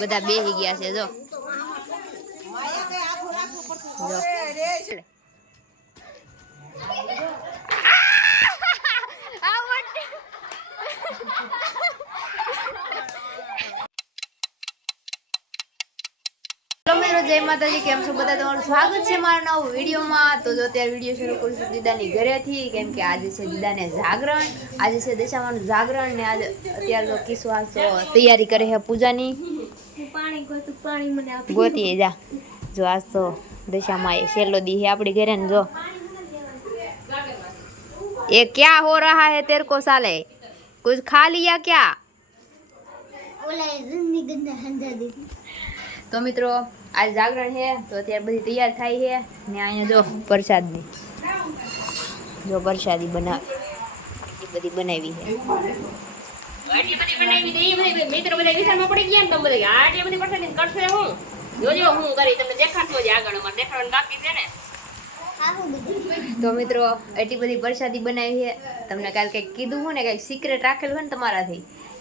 બધા બેહી ગયા છે જો जय माताजी केम छो बता तमारुं स्वागत छे मारा नवा विडियो में। तो जो अत्यारे विडियो शुरू करूं छुं दीदानी घरेथी, केम के आज छे दीदाने जागरण, आज छे दशामानुं जागरण ने आज अत्यारे तो किसवास तैयारी करे है पूजानी। पाणी गोतू पाणी मने आपी गोती जा जो आज तो दशामां ए छेल्लो दी है आपणी घरे ने। जो ये क्या हो रहा है तेरे को साले, कुछ खा लिया क्या? तो मित्रों आज जागरण है तो अत्यारे बधी तैयार थाई है ने अहींया जो प्रसादनी जो प्रसादी बधी बनावी है। આટલી બધી બનાવી દે, એ બધી મિત્રો બધા વિચારમાં પડી ગયા ને તમે બધા આટલી બધી પ્રસાદી કરશે હું જોજો હું કરી તમને દેખાડતો જ આગળ અમાર દેખાડવાનું બાકી છે ને। तो मित्रों एटली बधी प्रसादी बनावी है, तमने काल कई कीधुं हो ने कई सीक्रेट राखेल हो ने तमाराथी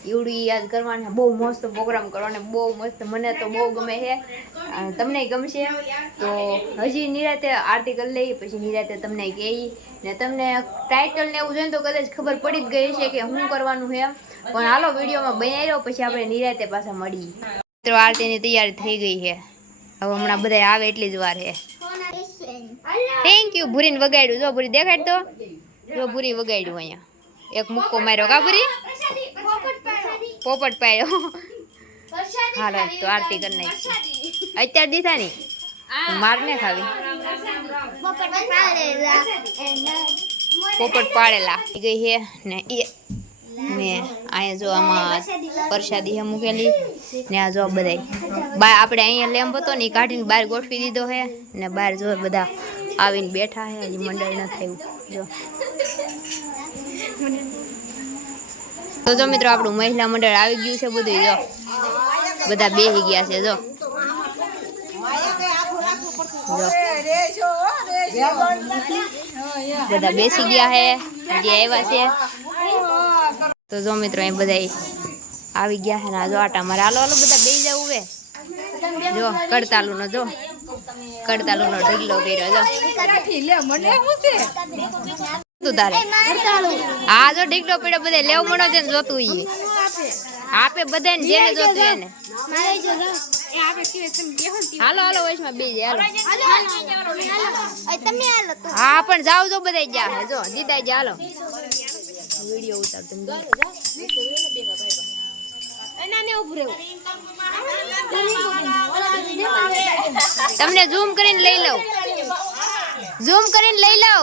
एवडी याद करवाने बहु मस्त प्रोग्राम करवाने बहु मस्त मने तो बहु गमे है, तमने गमशे। तो हजी निराते आरती कर लई पछी निराते तमने कही ने तमने टाइटल ने एवुं जोईने तो कदाच खबर पड़ी ज गई छे के हुं करवानुं है, पण हालो विडियो में बनाई रहो पछी आपणे निराते पाछा मळीए। तो आरती नी तैयारी थई गई है, हवे हमणां बधाय आवे एटली ज वार है। थैंक यू भूरीने वगाड्યું जो भूरी देखाड तो जो भूरी वगाड्યું अहींया एक मुक्को मार्यो का भूरी पोपट पाड्यो। हालो तो आरती कर नाखी अत्यार दीधा नी मार ने खावी पोपट पाड़ेला गई है ने ने आया जो आमा प्रसादी है मुकेली ने आ जो बधाई बा आपणे अहींया लेम्प हतो ने काढीने बहार गोठवी दीधो है ने बहार जो बधा आवीने बैठा है, हजी मंडळ न थयुं जो। तो जो मित्रों आपणुं महिला मंडळ आवी गयुं छे बधुं जो बधा बेही गया छे जो बधा बेसी गया है जे आव्या छे। तो जो मित्रों ए बधाई आवी गया है ना जो आटा मारे हालो हालो बधा बेही जाव उवे जो कड़तालू नो जो कड़तालू नो ढीगलो कर्यो जो तू तारे आ जो ढीगलो पड्यो बधे लेव मणो जेने जोतुं ई आपे बधाने जेने जोतुं एने हालो हालो वचमां बेही जाय हालो तमे हालो तो हां पण जाव जो बधाय जा है जो दीदा जा हालो वीडियो उतार तुम तमने ઝૂમ કરીને લઈ લઉં ઝૂમ કરીને લઈ લઉં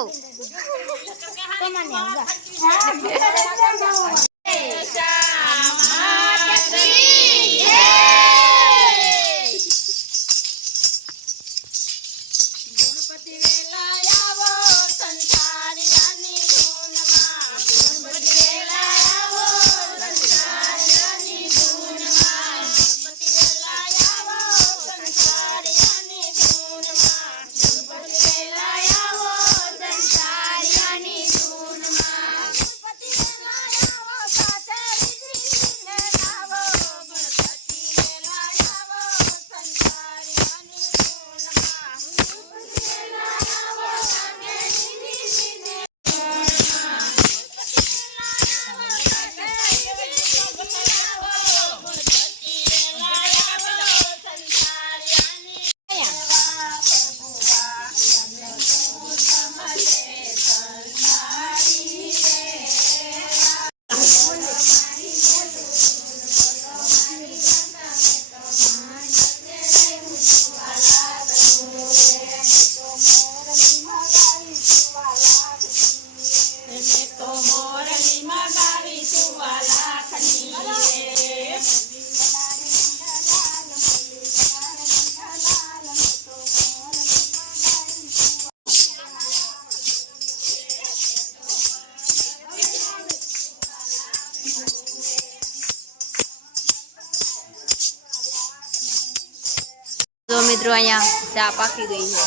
तो मित्रों अहींया चा पाकी गई है,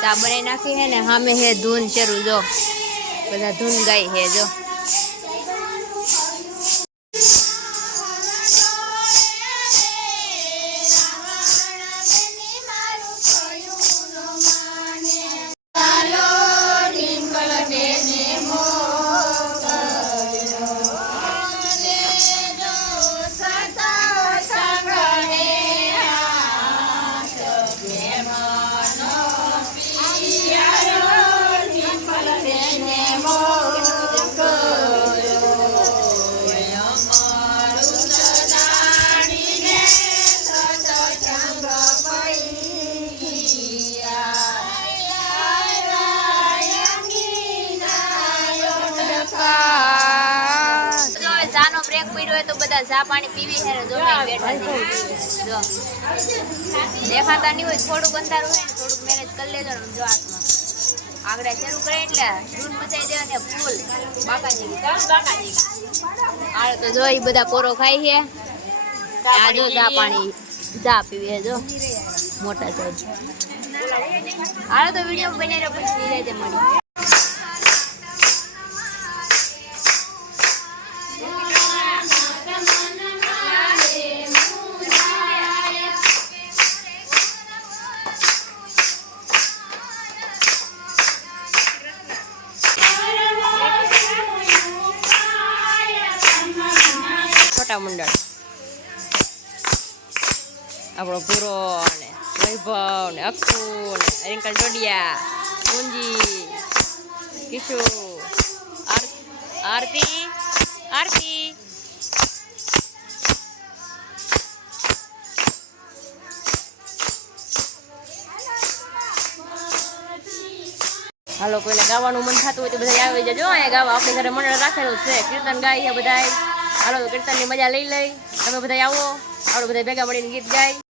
चा बनाई नाखी है ने सामे है धून चरू जो बधा धून गाई है जो ચા પાણી પીવી છે ને જો બેઠા છે જો દેખાતા નહીં હોય થોડુંક અંધારું હોય ને થોડુંક મેનેજ કરી લેજો ને જો હાથમાં આગળ શરૂ કરે એટલે ધૂન મચાઈ દે ને ફૂલ બાકાજી આ તો જો ઈ બધા પોરો ખાય છે આ જો ચા પાણી ચા પીવી છે જો મોટા સાઈઝ હાલો તો વિડીયો બની રહ્યો પછી નીરજે મળી મંડળ આપણો પૂરો ને વૈભવ ને અક્ષુ ને અરિંકલ જોડિયા કુંજી કિશુ આરતી આરતી હાલો કોઈને ગાવાનું મન થતું હોય તો બધા આવી જજો અહીંયા ગાવા આપણે ઘરે મંડળ રાખેલું છે કીર્તન ગાય છે બધા હાલો તો કીર્તનની મજા લઈ લઈ તમે બધા આવો આપણે બધા ભેગા મળીને ગીત ગાય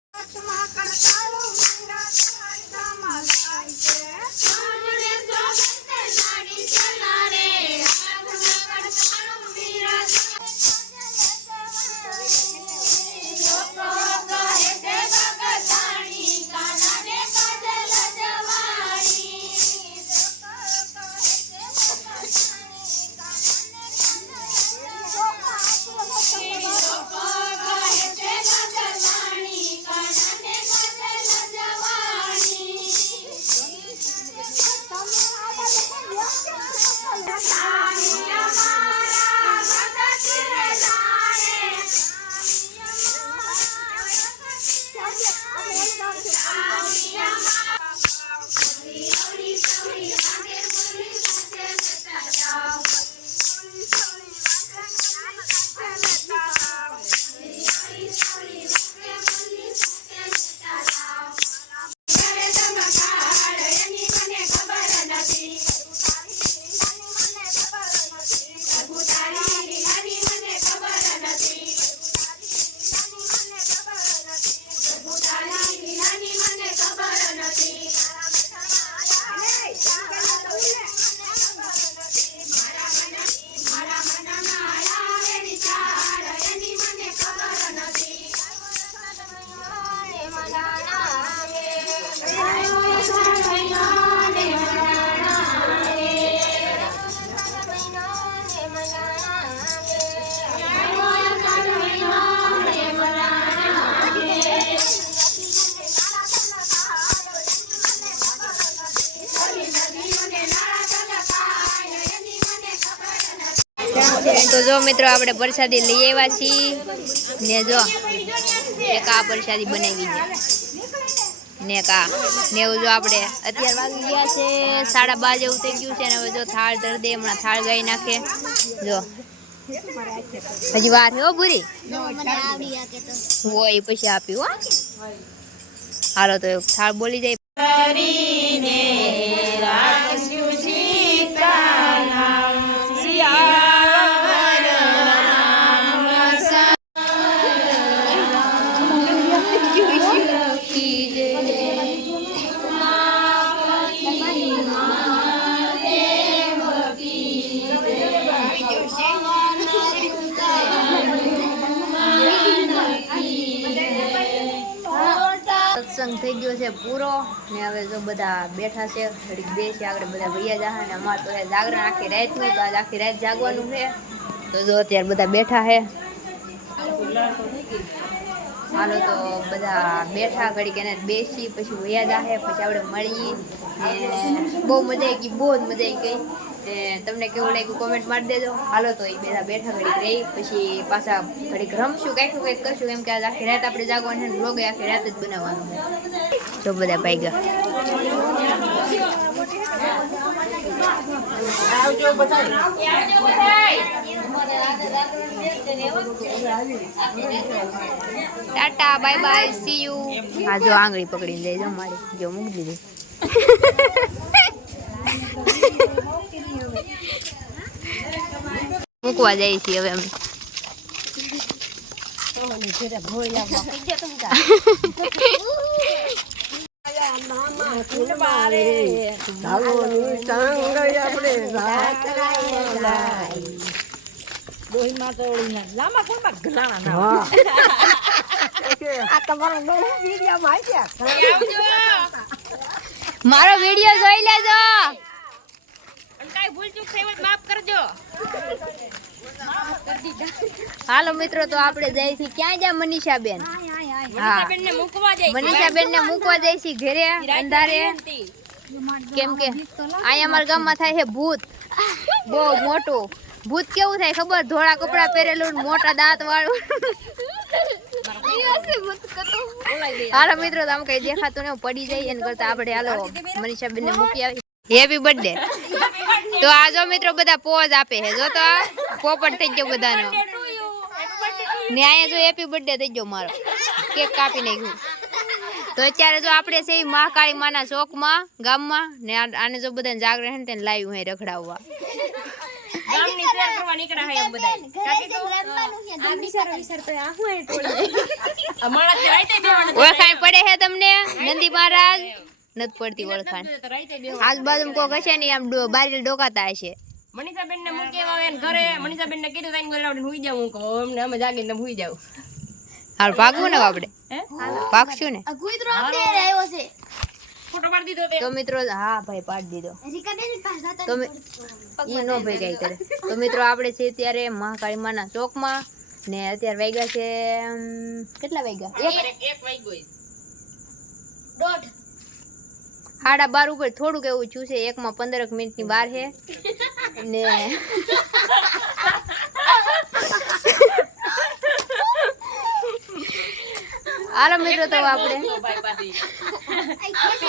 તો જો મિત્રો આપણે પ્રસાદી લઈ આવ્યા છીએ ને જો એક આ પ્રસાદી બનાવી છે ને કા ને એવું જો આપણે અત્યારે વાગી ગયા છે 12:30 જેવું થઈ ગયું છે ને હવે જો થાળ ધર દે હમણાં થાળ ગાઈ નાખે જો હજી વાર હો પૂરી હોય પછી આપ્યું હો હાલો તો થાળ બોલી જાય સત્સંગ થઈ ગયો છે પૂરો ને હવે જો બધા બેઠા છે ઘડીક બેસી આગળ બધા ભૈયા જાહે ને અમારે તો જાગરણ આખી રાતનું તો આજ આખી રાત જાગવાનું છે તો જો અત્યારે બધા બેઠા છે હાલો તો બધા બેઠા ઘડીક એને બેસી પછી ભૈયા જાહે પછી આપણે મળીએ ને બહુ મજા આવી ગઈ બહુ જ મજા આવી ગઈ ને તમને કેવું લાગ્યું કોમેન્ટ મારી દેજો હાલો તો એ બધા બેઠા ઘડીક રહી પછી પાછા ઘડીક રમશું કંઈક કરશું કેમ કે આજ આખી રાત આપણે જાગવાનું છે વ્લોગ આખી રાત જ બનાવવાનું છે તો બધા ભાગ્યા Tata bye bye see you હા જો આંગળી પકડીને જઈ જો મારી જો મૂકી દીધી મૂકવા જાય છે હવે અમે મારો વિડિયો જોઈ લેજો. અને કાંઈ ભૂલચૂક થઈ હોય તો માફ કરજો. હાલો મિત્રો, તો આપણે જઈએ છીએ ક્યાં જા મનીષાબેન? મનીષાબેનને મૂકવા જાય છે. મનીષાબેન ને મૂકવા જઈએ છીએ ઘરે અંધારે, કેમ કે અહીંયા અમારા ગામમાં થાય છે ભૂત બહુ મોટું. ભૂત કેવું થાય ખબર? ધોળા કપડા પહેરેલું ને મોટા દાંત વાળું. હાલો મિત્રો, તો આમ કઈ દેખાતું ને પડી જાય એને કરતા આપણે હાલો મનીષાબેન ને મૂકી આવી. Happy birthday. તો આ જો મિત્રો બધા પોઝ આપે છે. જો તો પોપટ થઈ ગયો બધાનો ને. અહીંયા જો હેપી બર્થડે થઈ ગયો મારો, કેક કાપી નાખ્યું. તો અત્યારે જો આપણે છે મહાકાળી માના ચોકમાં ગામમાં ને આને જો બધાને જાગરણ છે તેને લાવ્યું હે રખડાવવા. ગામની શેર કરવા નીકળ્યા હે એમ બધા. અમારા તે રાઈતે બેવાનું. ઓળખાણ પડે છે તમને નંદી મહારાજ? નથી પડતી ઓળખાણ. રાઈતે બેવાનું. આજુબાજુ કોઈ હશે ને આમ બારી ડોકાતા હશે. મનીષાબેન ને મૂકી આવ્યા એને ઘરે. મનીષાબેન ને કીધું તાઈને ઘરે આવડીને હુઈ જાવ. હું કહું અમને અમે જાગીને હુઈ જાવ. હાલ ભાગવું ને આપણે, હે ભાગશું ને. ફોટો પાડી દીધો તે. તો મિત્રો, હા ભાઈ પાડી દીધો. તો ઈ નો ભાઈ કઈ કરે. તો મિત્રો આપણે છે ત્યારે મહાકાળી માના ચોકમાં ને અત્યારે વાગ્યા છે કેટલા વાગ્યા? એક વાગ્યો છે. 12:30 ઉપર થોડુંક એવું થયું છે. 1 માં 15 મિનિટની વાર છે ને હાલો મિત્રો, તો આપણે ભાઈ પાછી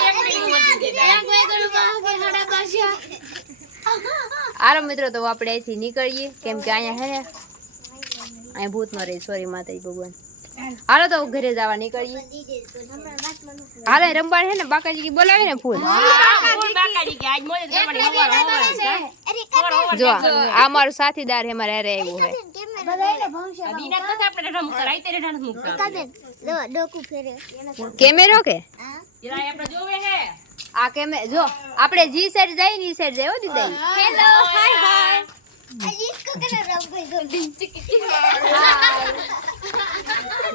એક મિનિટ વધી ગઈ. હાલો મિત્રો, તો આપણે અહીંથી નીકળીએ કેમ કે અહીંયા હે ને અહીંયા ભૂત ન રહે. સોરી માતાજી ભગવાન. હાલો તો ઘરે જવા નીકળીએ. હાલે રંબાણ છે ને બાકાજી બોલાવી ને ફૂલ. ફૂલ બાકાજી કે આજ મોજ કરવાની. હવાર જો આ મારો સાથીદાર છે, મારે હારે આવ્યો હોય. દીના તો આપણે રેઠા મુકતા. રાઈતે રેઠા નથી મુકતા. કેમેરો કે ઈરા આપણે જોવે હે. આ કેમે જો આપણે જી સાઈડ જાય ને ઈ સાઈડ જાય. હો દીદી, હેલો હાય હાય.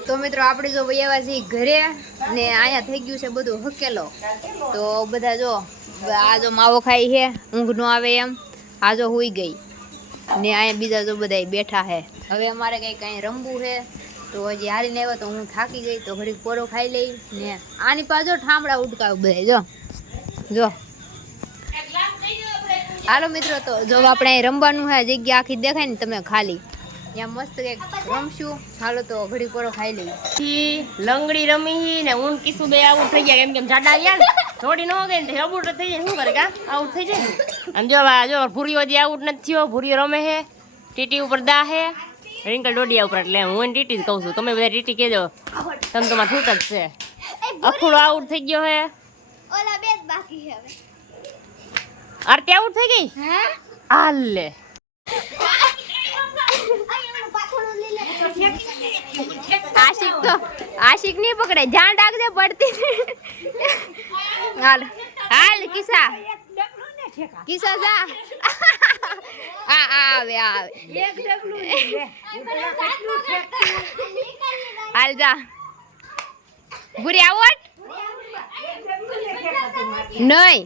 તો મિત્રો આપણે જો વૈયાવા છીએ ઘરે ને અહીંયા થઈ ગયું છે બધું હકેલો. તો બધા જો આ જો માવો ખાઈ છે, ઊંઘ નો આવે એમ. આ જો હુઈ ગઈ ને અહીંયા બીજા જો બધા બેઠા છે. હવે અમારે કઈ રમવું છે તો હજી હારીને આવ્યો તો હું થાકી ગઈ તો ઘડીક પોરો ખાઈ લઈ ને આની પાછો ઠામડા ઉડકાવ બધા. જો હાલો મિત્રો, તો જો આપણે અહીં રમવાનું છે, જગ્યા આખી દેખાય ને તમે ખાલી ત્યાં મસ્ત કંઈક રમશું. હાલો તો ઘડી પોરો ખાઈ લઈ. લંગડી રમી ને ઊન કિસુ બે આઉટ થઈ ગયા. કેમ જાડા આવ્યા ને થોડી ન ગઈ ને આઉટ થઈ જાય. શું કરે કા આઉટ થઈ જાય. અને જો ભૂરીઓ હજી આઉટ નથી થયો. ભૂરીઓ રમે છે, ટીટી ઉપર દા છે, રિંકલ ડોડિયા ઉપર. એટલે હું ટીટી જ કહું છું. તમે બધા ટીટી કહેજો. તમે તમારે છૂટ જ છે. અખુડો આઉટ થઈ ગયો છે. ઓલા બે જ બાકી છે હવે. આરતી આઉટ થઈ ગઈ. હાલ લે આશિક નહીં પકડે. જાણ રાખજે પડતી. હાલ હાલ કિસ્સા કિસ્સા જા. આવે હાલ જા. ભૂરી આવટ નહીં,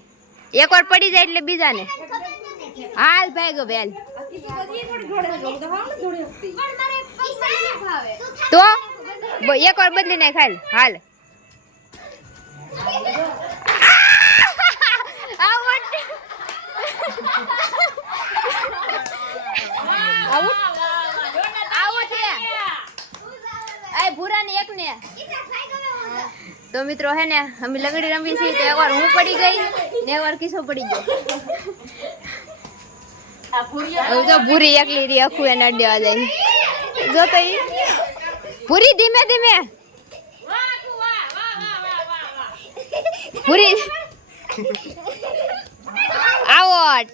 એકવાર પડી જાય એટલે બીજાને. હાલ ભાઈ ગો બેલ. તો એકવાર બદલી નાખ. હાલ તો મિત્રો હે ને અમે લંગડી રમી છીએ તો એકવાર હું પડી ગઈ ને એકવાર કિસ્સો પડી ગયો. જો ભૂરી એકલી રી આખું એને અડ્યા જાય. જો તો ભૂરી ધીમે ધીમે ભૂરી આવટ.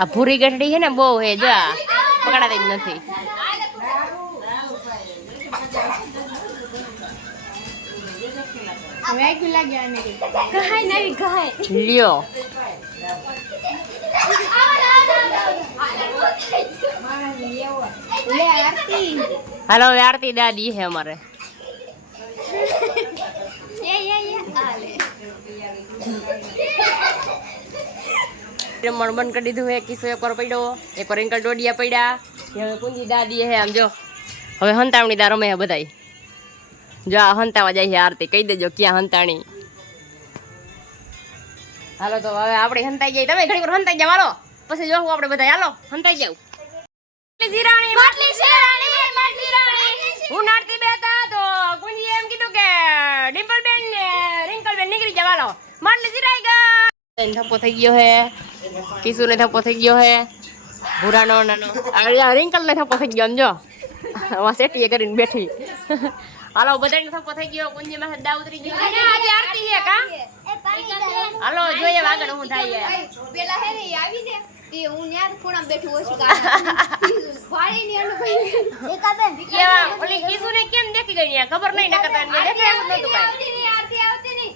આ ભૂરી ગઠડી છે ને બહુ હે જો આ પકડાતી જ નથી. લ્યો હાલો હવે આરતી દાદી હે અમારે. રમણ બંધ કરી દીધું હે. કિસ્સો એક વાર પડ્યો, એક વાર અંકલ ડોડિયા પડ્યા. હવે કુંજી દાદી હે આમ જો હવે હંતાવણી દા રમે હે બધાય. જો આ હંતાવા જાય છે આરતી. કહી દેજો ક્યાં હંતાણી. હાલો તો હવે આપણે હંતાઈ જાય. તમે ઘણી વાર હંતાઈ જાવ હાલો, પછી જોવું આપણે બધા. હાલો હંતાઈ જાવ. હું નારતી બેતા તો કુંજી એમ કીધું કે ડિમ્પલ બેન ને રિંકલ બેન નીકળી જાવ હાલો. માટલી જીરાઈ ગઈ. થપ્પો થઈ ગયો હે. કિસુ ને થપ્પો થઈ ગયો હે. ભૂરાનો નાનો રિંકલ ને થપ્પો થઈ ગયો. સમજો વા સેટીએ કરીને બેઠી. હાલો બધાને થપ્પો થઈ ગયો. કુંજી માં દા ઉતરી ગયો. આજે આરતી છે કા. હાલો જોઈએ આગળ હું થાય. પેલા હે ને આવી છે એ હું ન્યા ખૂણામાં બેઠું ઓછું વાળી ની ઓલી કિસુ ને કેમ દેખી ગઈ ને ખબર નહીં. નકર તને દેખાયું નતું કાઈ.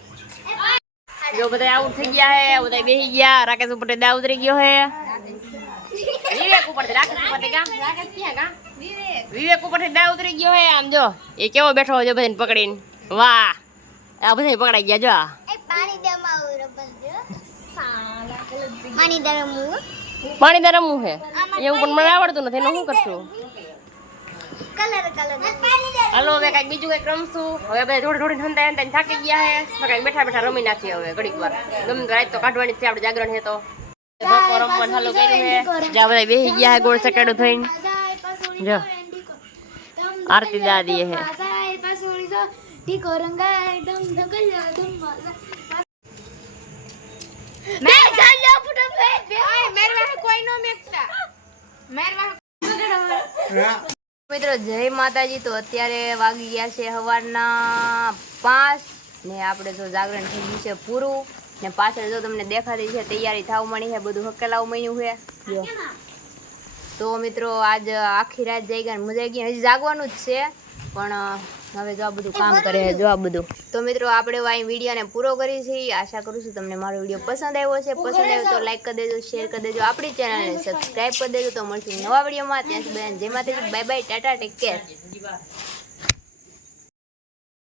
જો બધા આઉટ થઈ ગયા હે. બધા બેહી ગયા. રાકેશ ઉપર દા ઉતરી ગયો હે. વિવેક ઉપર રાકેશ ઉપર કા રાકેશ ક્યાં કા વિવેક ઉપર દા ઉતરી ગયો હે. આમ જો એ કેવો બેઠો જો બધાને પકડીને. વાહ આ બધા પકડાઈ ગયા જો. પાણી દેમાં રબર દે સાલા પાણી દેમાં પાણી દે રમવું હે એવું પણ મને આવડતું નથી. એનું શું કરશું. કલર હાલો હવે કઈક બીજું કઈક રમશું. હવે બધા થોડી થોડી હંતાઈ હંતાઈને થાકી ગયા હે. તો કઈક બેઠા બેઠા રમી નાખીએ હવે ઘડીક વાર. ગમે તો રાત તો કાઢવાની જ છે આપણે જાગરણ છે તો. રમવાનું ચાલુ કર્યું હે. જ્યાં બધા બેસી ગયા હે ગોળ સકેડું થઈને. જો આરતી દાદી હે. મિત્રો જય માતાજી. તો અત્યારે વાગી ગયા છે સવારના 5 ને આપણે તો જાગરણ થઈ ગયું છે પૂરું. ને પાછળ જો તમને દેખાતી છે તૈયારી થવા મળી છે. બધું હકેલાવું મળ્યું છે. તો મિત્રો આજ આખી રાત જાગ્યા મજા આવી ગઈ. હજી જાગવાનું જ છે પણ હવે જો આ બધું કામ કરે છે. જો આ બધું તો મિત્રો આપણે આ વિડીયોને પૂરો કરી છે. આશા કરું છું તમને મારો વિડીયો પસંદ આવ્યો છે. પસંદ આવ્યો તો લાઈક કરી દેજો, શેર કરી દેજો, આપણી ચેનલને સબસ્ક્રાઈબ કરી દેજો. તો મળશું નવા વિડીયોમાં. ત્યાં સુધી બધાને જય માતાજી. Bye bye, Tata, take care.